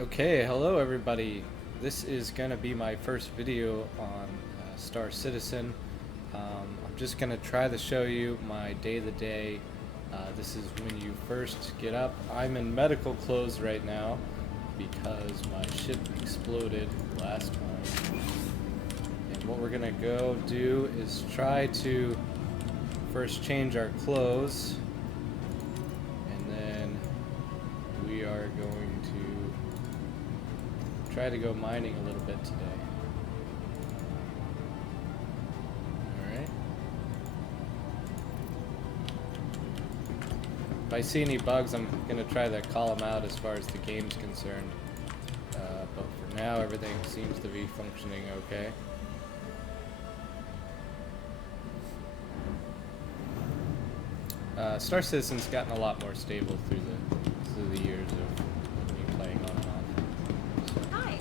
Okay, hello everybody. This is gonna be my first video on Star Citizen. I'm just gonna try to show you my day-to-day. This is when you first get up. I'm in medical clothes right now because my ship exploded last time. And what we're gonna go do is try to first change our clothes, and then we are going to try to go mining a little bit today. Alright. If I see any bugs, I'm going to try to call them out as far as the game's concerned. But for now, everything seems to be functioning okay. Star Citizen's gotten a lot more stable through the years of me playing on and off. So Hi.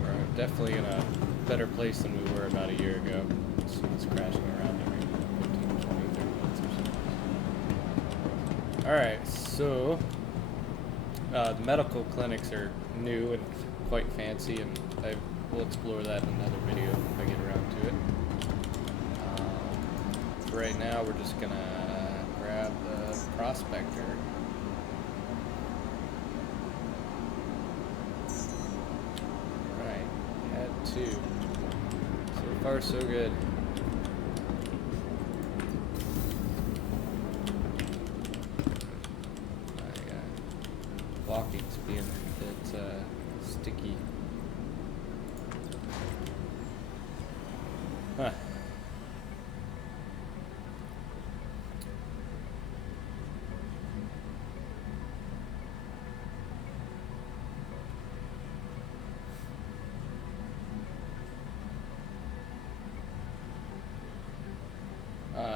we're definitely in a better place than we were about a year ago. It's crashing around every 15, 20, 30 minutes or so. Alright, so the medical clinics are new and quite fancy, and I will explore that in another video if I get around to it. For right now, we're just gonna grab the Prospector. Right, had two. So far, so good. Walking's being a bit sticky. Huh.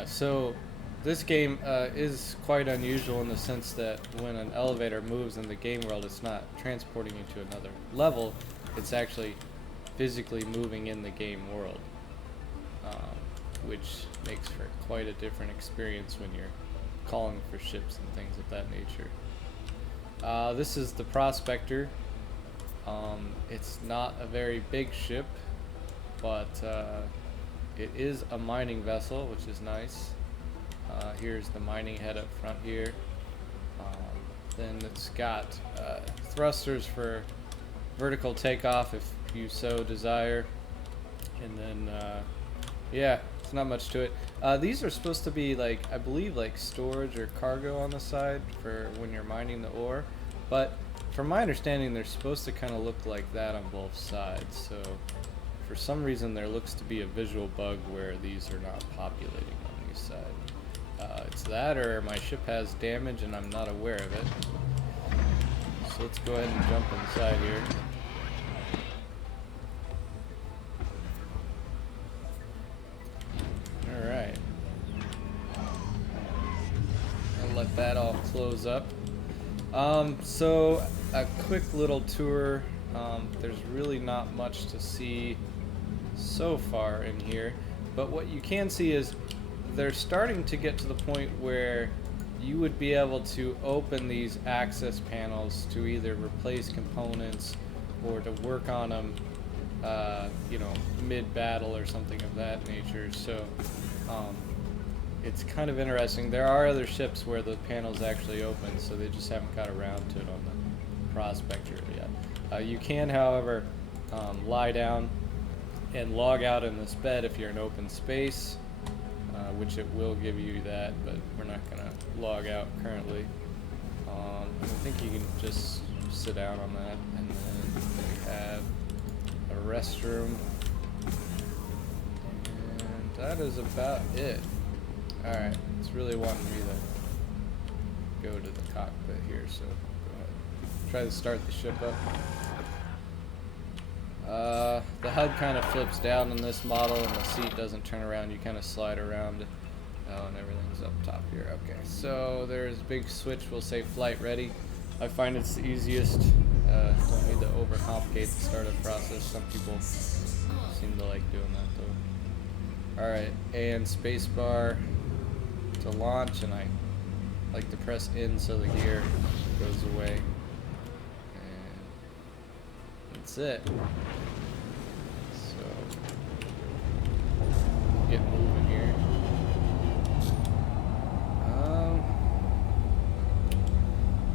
So this game is quite unusual in the sense that when an elevator moves in the game world, it's not transporting you to another level, it's actually physically moving in the game world, which makes for quite a different experience when you're calling for ships and things of that nature. This is the Prospector. It's not a very big ship, but it is a mining vessel, which is nice. Here's the mining head up front here. Then it's got thrusters for vertical takeoff if you so desire. And then, yeah, it's not much to it. These are supposed to be, like, I believe, like storage or cargo on the side for when you're mining the ore. But from my understanding, they're supposed to kind of look like that on both sides. So for some reason, there looks to be a visual bug where these are not populating on these sides. It's that, or my ship has damage and I'm not aware of it. So let's go ahead and jump inside here. Alright. I'll let that all close up. So a quick little tour. There's really not much to see so far in here, but what you can see is they're starting to get to the point where you would be able to open these access panels to either replace components or to work on them, you know, mid-battle or something of that nature. So it's kind of interesting. There are other ships where the panels actually open, so they just haven't got around to it on the Prospector yet. You can, however, lie down and log out in this bed if you're in open space, which it will give you that, but we're not going to log out currently. I think you can just sit down on that, and then we have a restroom, and that is about it. Alright, it's really wanting me to go to the cockpit here, so go ahead. Try to start the ship up. The HUD kind of flips down in this model, and the seat doesn't turn around. You kind of slide around. Oh, and everything's up top here. Okay, so there's a big switch. We'll say flight ready. I find it's the easiest. Don't need to overcomplicate the startup process. Some people seem to like doing that, though. Alright, and spacebar to launch, and I like to press in so the gear goes away. That's it. So, get moving here.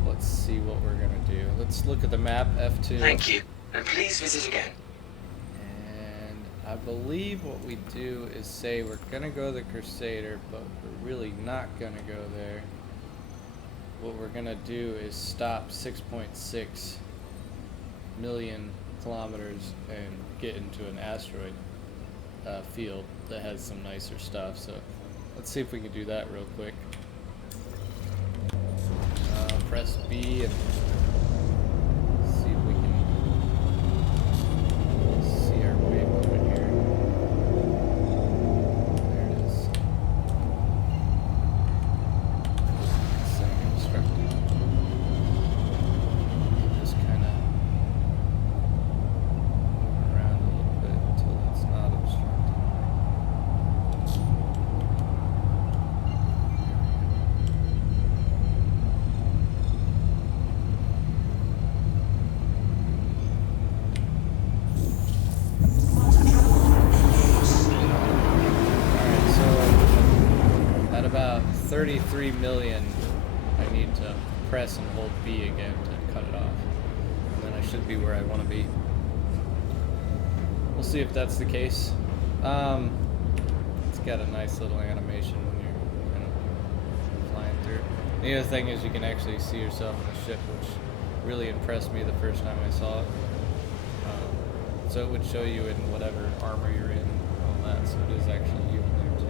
Let's see what we're gonna do. Let's look at the map, F2. Thank you, and please visit again. And I believe what we do is say we're gonna go the Crusader, but we're really not gonna go there. What we're gonna do is stop 6.6 million kilometers and get into an asteroid field that has some nicer stuff. So let's see if we can do that real quick. Press B and see if we can see our way moving here. There it is. Setting obstructed. Just kind of move around a little bit until it's not obstructed. At about 33 million, I need to press and hold B again to cut it off. And then I should be where I want to be. We'll see if that's the case. It's got a nice little animation when you're kind of flying through. The other thing is you can actually see yourself in the ship, which really impressed me the first time I saw it. So it would show you in whatever armor you're in and all that, so it is actually you in there too.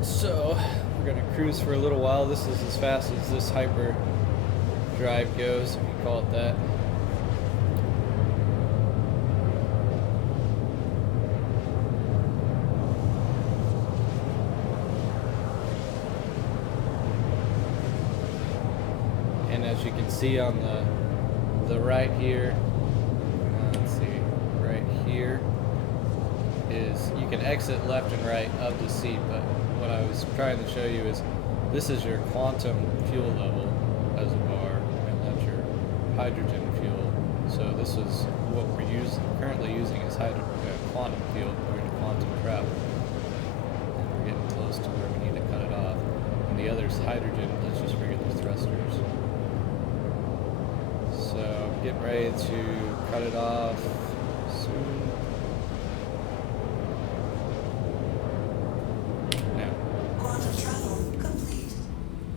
So, we're going to cruise for a little while. This is as fast as this hyper drive goes, if you call it that. And as you can see on the right here, let's see, right here is, you can exit left and right of the seat, but what I was trying to show you is this is your quantum fuel level as a bar, and that's your hydrogen fuel. So this is what we're currently using as quantum fuel going to quantum travel. And we're getting close to where we need to cut it off. And the other is hydrogen, that's just regular thrusters. So getting ready to cut it off soon.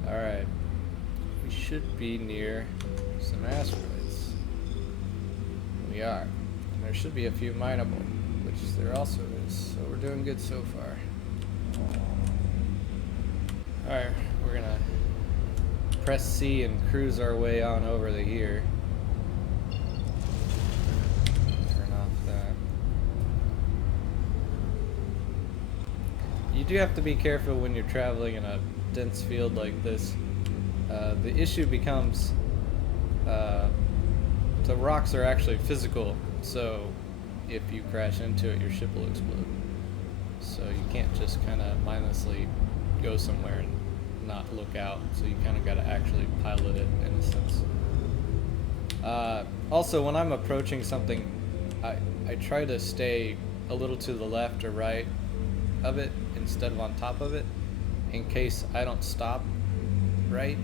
Alright, we should be near some asteroids. We are. And there should be a few mineable, which there also is, so we're doing good so far. Alright, we're gonna press C and cruise our way on over to here. Turn off that. You do have to be careful when you're traveling in a dense field like this. The issue becomes the rocks are actually physical, so if you crash into it, your ship will explode. So you can't just kind of mindlessly go somewhere and not look out, so you kind of got to actually pilot it in a sense. Also, when I'm approaching something, I try to stay a little to the left or right of it instead of on top of it, in case I don't stop right,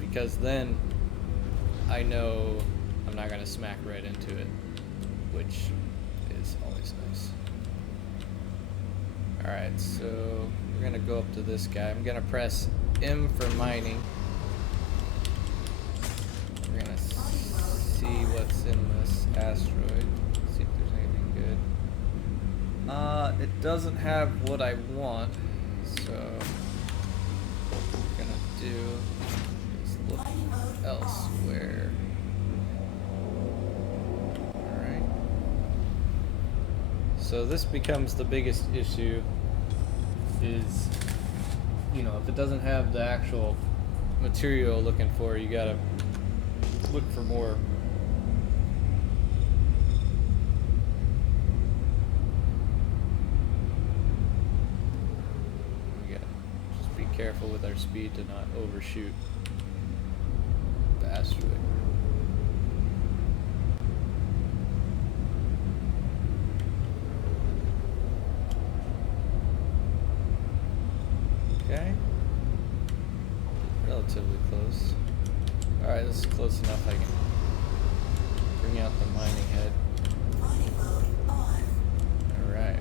because then I know I'm not going to smack right into it, which is always nice. Alright, so we're going to go up to this guy. I'm going to press M for mining. We're going to see what's in this asteroid, see if there's anything good. It doesn't have what I want, so what we're gonna do is look elsewhere. Alright. So this becomes the biggest issue, is you know, if it doesn't have the actual material you're looking for, you gotta look for more. We gotta just be careful with our speed to not overshoot the asteroid. Okay. Relatively close. Alright, this is close enough I can bring out the mining head. Alright.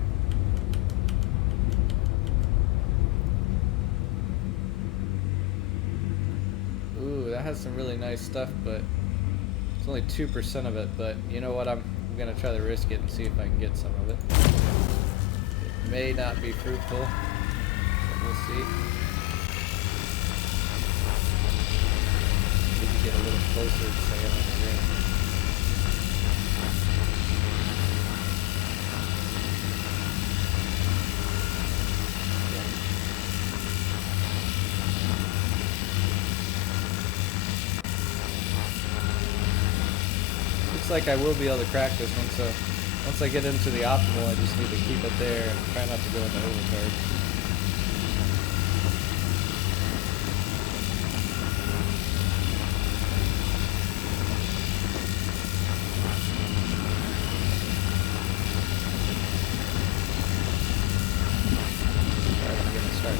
Ooh, that has some really nice stuff, but it's only 2% of it, but you know what, I'm gonna try to risk it and see if I can get some of it. It may not be fruitful, but we'll see. Get a little closer to say I'm in the ring. Looks like I will be able to crack this one, so once I get into the optimal, I just need to keep it there and try not to go into overcharge.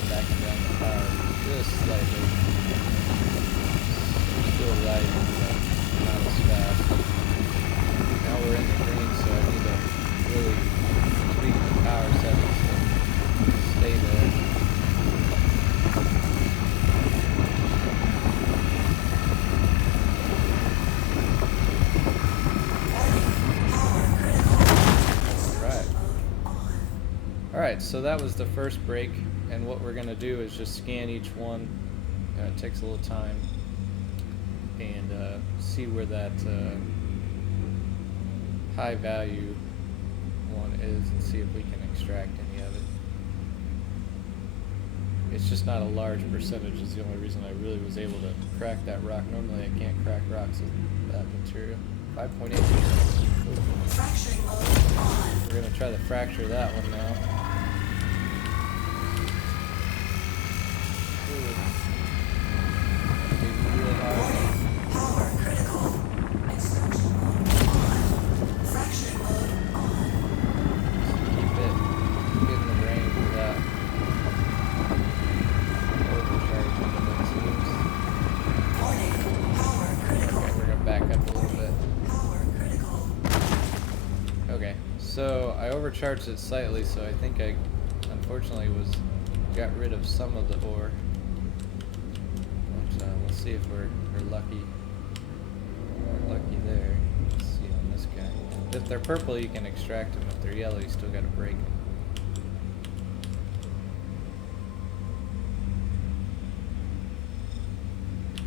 Backing down the power just slightly. Still rising, but not as fast. Now we're in the green, so I need to really tweak the power settings to stay there. Alright, so that was the first break. And what we're going to do is just scan each one. It takes a little time. And see where that high value one is and see if we can extract any of it. It's just not a large percentage is the only reason I really was able to crack that rock. Normally I can't crack rocks with that material. 5.8%. We're going to try to fracture that one now. So I overcharged it slightly, so I think I unfortunately got rid of some of the ore. But we'll see if we're lucky. We're lucky there. Let's see on this guy. If they're purple, you can extract them. If they're yellow, you still got to break them.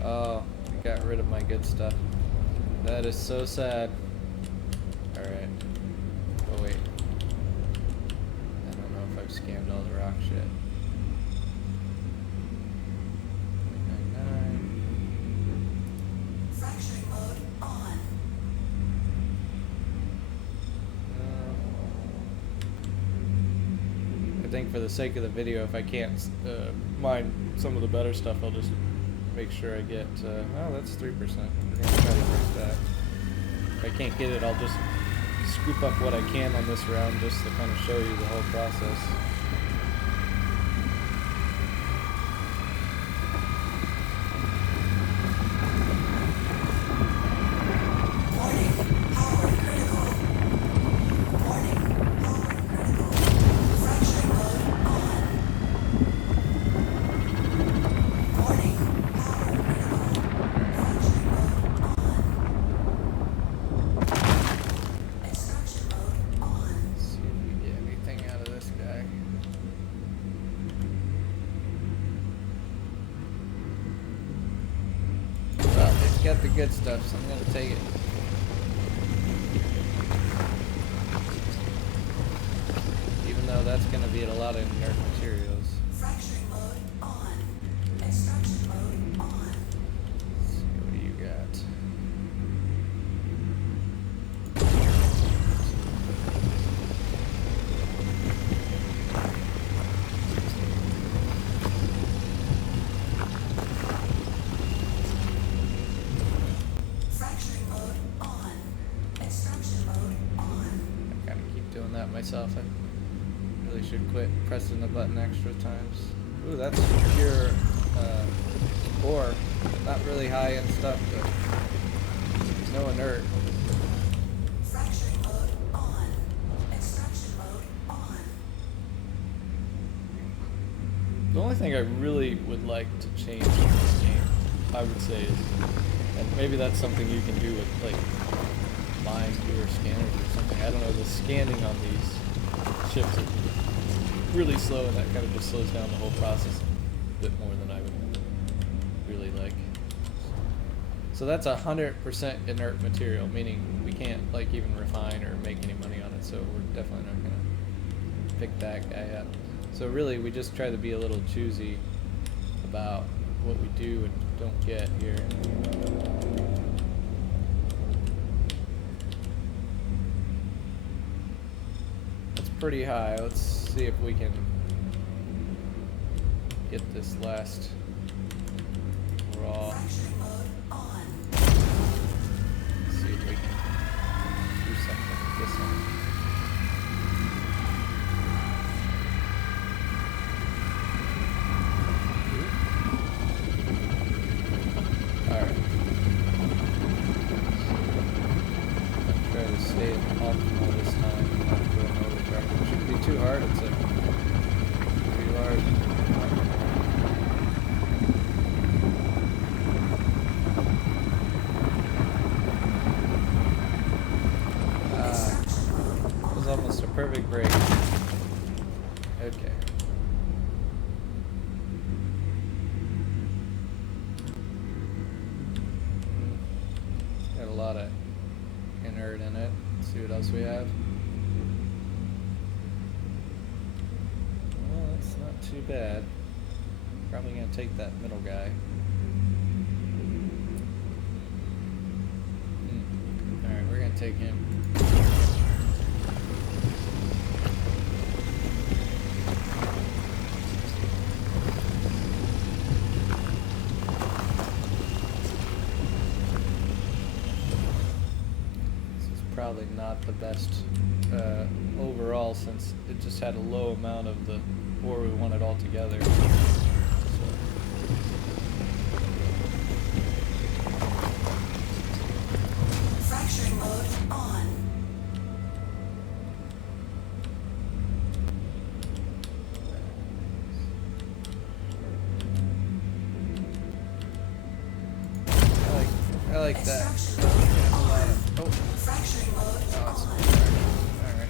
Oh, I got rid of my good stuff. That is so sad. Alright. Oh wait. I don't know if I've scanned all the rocks yet. 0.99. Fracturing mode on. I think for the sake of the video, if I can't mine some of the better stuff, I'll just make sure I get, oh, that's 3%. We're going to try to break that. If I can't get it, I'll just scoop up what I can on this round just to kind of show you the whole process. Got the good stuff, so I'm gonna take it. Even though that's gonna be at a lot of inert materials. Fracturing mode on. myself. I really should quit pressing the button extra times. Ooh, that's pure ore. Not really high end stuff, but no inert. Fracturing mode on. Extraction mode on. The only thing I really would like to change in this game, I would say, is, and maybe that's something you can do with like buying newer scanners or something. I don't know, the scanning on these chips is really slow, and that kind of just slows down the whole process a bit more than I would really like. So that's 100% inert material, meaning we can't like even refine or make any money on it, so we're definitely not gonna pick that guy up. So really we just try to be a little choosy about what we do and don't get here. It's pretty high. Let's see if we can get this last raw. Fracturing mode on. See if we can do something with this one. Alright. Try to stay in optimal this time and not go in overdrive. It shouldn't be too hard, it's pretty large. That was almost a perfect break. Okay. Got a lot of inert in it. Let's see what else we have. Well, that's not too bad. Probably gonna take that middle guy. Alright, we're gonna take him. Probably not the best overall, since it just had a low amount of the ore we wanted altogether. So. Fracturing mode on. I like that. Extraction mode on. Oh. Fracturing mode Oh, it's on. alright.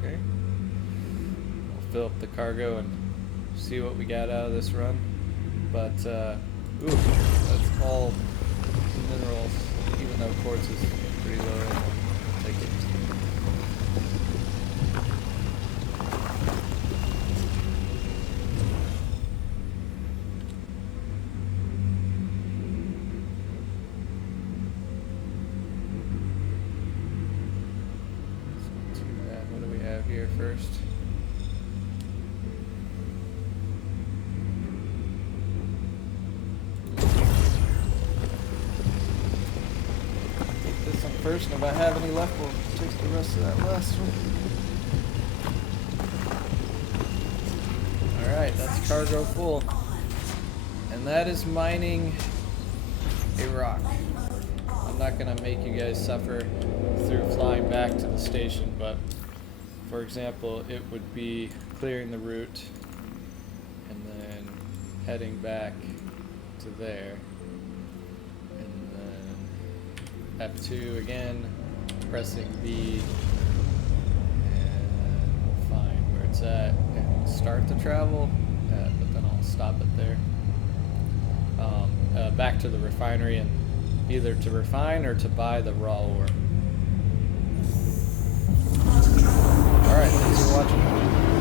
Okay. We'll fill up the cargo and see what we got out of this run. But, ooh, that's all minerals, even though quartz is pretty low right now. I'll take it. It's not too bad. What do we have here first? Take this one first, and if I have any left, we'll take the rest of that last one. Alright, that's cargo full. And that is mining a rock. I'm not going to make you guys suffer through flying back to the station, but for example, it would be clearing the route and then heading back to there. And then F2 again, pressing B, and we'll find where it's at and we'll start the travel, but then I'll stop it there. Back to the refinery, and either to refine or to buy the raw ore. Alright, thanks for watching.